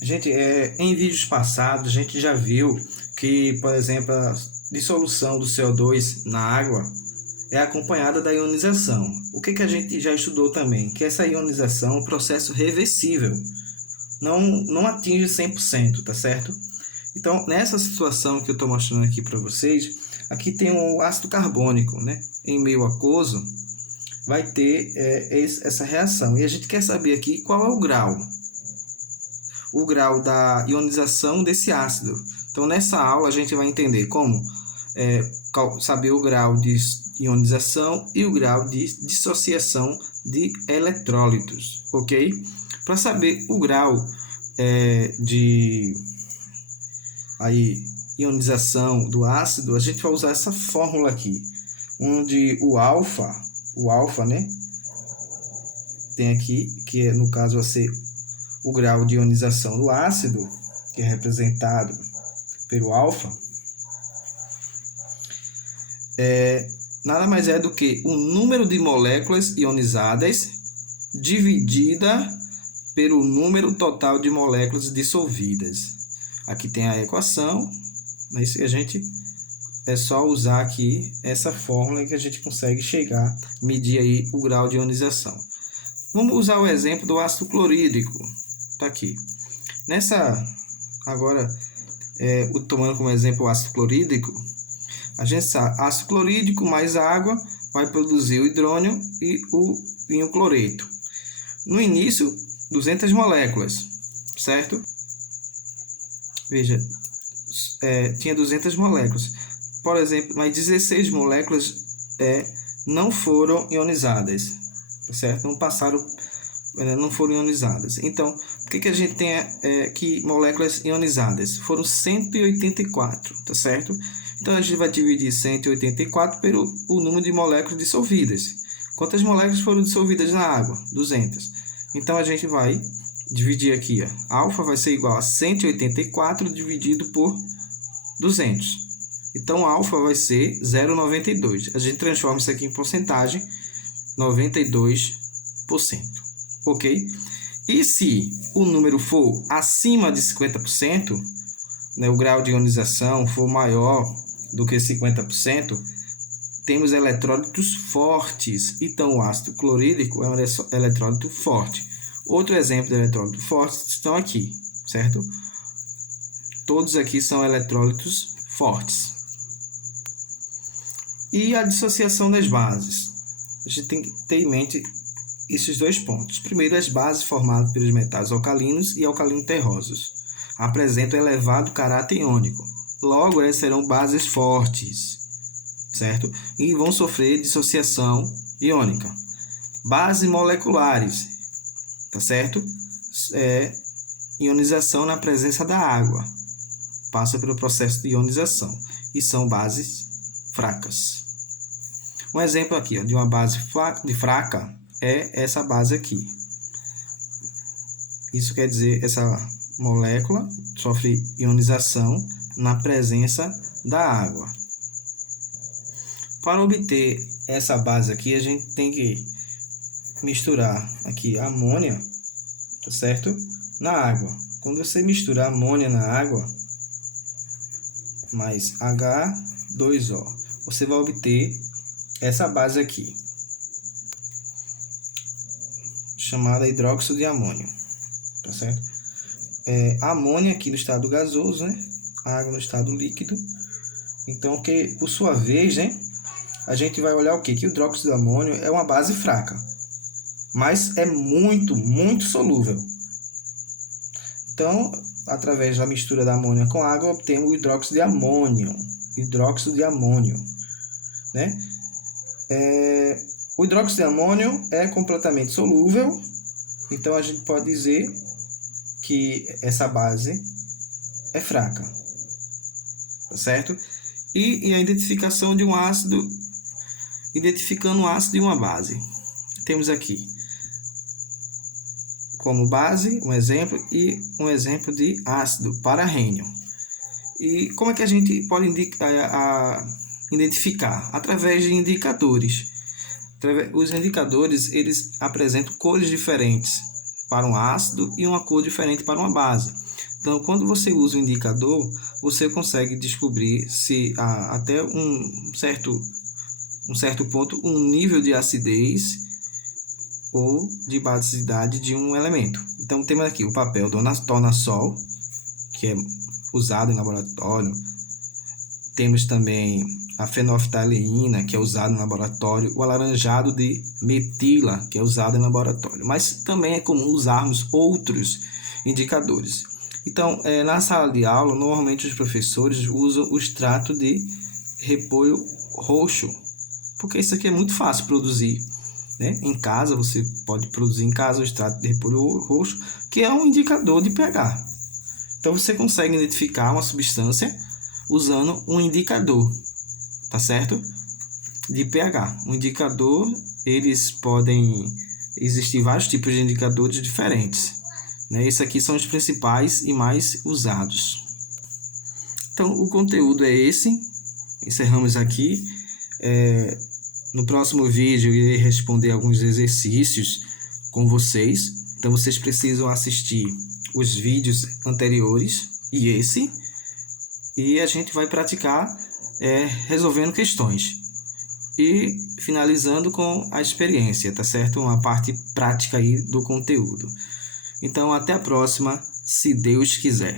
Gente, em vídeos passados a gente já viu que, por exemplo, a dissolução do CO2 na água é acompanhada da ionização. O que a gente já estudou também? Que essa ionização é um processo reversível, não atinge 100%, tá certo? Então, nessa situação que eu estou mostrando aqui para vocês, aqui tem o ácido carbônico, né? Em meio aquoso, vai ter essa reação. E a gente quer saber aqui qual é o grau da ionização desse ácido. Então, nessa aula, a gente vai entender como saber o grau de ionização e o grau de dissociação de eletrólitos, ok? Para saber o grau de ionização do ácido, a gente vai usar essa fórmula aqui, onde o alfa, né, tem aqui, que no caso vai ser o grau de ionização do ácido, que é representado pelo alfa, nada mais é do que o número de moléculas ionizadas dividida pelo número total de moléculas dissolvidas. Aqui tem a equação, mas a gente é só usar aqui essa fórmula que a gente consegue medir aí o grau de ionização. Vamos usar o exemplo do ácido clorídrico. Tá aqui. Agora, tomando como exemplo o ácido clorídrico, a gente sabe, ácido clorídrico mais água vai produzir o hidrônio e o vinho cloreto. No início, 200 moléculas, certo? Veja, tinha 200 moléculas. Por exemplo, mas 16 moléculas não foram ionizadas, certo? Não foram ionizadas. Então, o que a gente tem aqui? Moléculas ionizadas foram 184, tá certo? Então, a gente vai dividir 184 pelo o número de moléculas dissolvidas. Quantas moléculas foram dissolvidas na água? 200. Então, a gente vai dividir aqui. Alfa vai ser igual a 184 dividido por 200. Então, alfa vai ser 0,92. A gente transforma isso aqui em porcentagem, 92%. Ok? E se o número for acima de 50%, né, o grau de ionização for maior do que 50%, temos eletrólitos fortes. Então, o ácido clorídrico é um eletrólito forte. Outro exemplo de eletrólito forte estão aqui, certo? Todos aqui são eletrólitos fortes. E a dissociação das bases. A gente tem que ter em mente esses dois pontos. Primeiro, as bases formadas pelos metais alcalinos e alcalino terrosos apresentam elevado caráter iônico. Logo, elas serão bases fortes, certo? E vão sofrer dissociação iônica. Bases moleculares, tá certo? Ionização na presença da água. Passa pelo processo de ionização. E são bases fracas. Um exemplo aqui de uma base fraca é essa base aqui. Isso quer dizer, essa molécula sofre ionização na presença da água. Para obter essa base aqui, a gente tem que misturar aqui amônia, tá certo? Na água. Quando você mistura amônia na água, mais H2O, você vai obter essa base aqui, chamada hidróxido de amônio, tá certo? Amônia aqui no estado gasoso, né? Água no estado líquido. Então, que por sua vez, né, a gente vai olhar o quê? Que o hidróxido de amônio é uma base fraca, mas é muito, muito solúvel. Então, através da mistura da amônia com água, obtemos o hidróxido de amônio. Né? O hidróxido de amônio é completamente solúvel, então a gente pode dizer que essa base é fraca, tá certo? E a identificação de um ácido, identificando um ácido e uma base. Temos aqui como base um exemplo e um exemplo de ácido para rênio. E como é que a gente pode identificar? Através de indicadores. Os indicadores, eles apresentam cores diferentes para um ácido e uma cor diferente para uma base. Então, quando você usa o indicador, você consegue descobrir se há até um certo ponto um nível de acidez ou de basicidade de um elemento. Então, temos aqui o papel tornassol, que é usado em laboratório. Temos também a fenolftaleína, que é usado em laboratório, o alaranjado de metila, que é usado em laboratório. Mas também é comum usarmos outros indicadores. Então, na sala de aula, normalmente os professores usam o extrato de repolho roxo, porque isso aqui é muito fácil produzir, né? Em casa, você pode produzir em casa o extrato de repolho roxo, que é um indicador de pH. Então, você consegue identificar uma substância usando um indicador, tá certo? De pH. Um indicador, eles podem existir vários tipos de indicadores diferentes, né? Esses aqui são os principais e mais usados. Então, o conteúdo é esse. Encerramos aqui. No próximo vídeo, eu irei responder alguns exercícios com vocês. Então, vocês precisam assistir os vídeos anteriores e esse. E a gente vai praticar resolvendo questões. E finalizando com a experiência, tá certo? Uma parte prática aí do conteúdo. Então, até a próxima, se Deus quiser.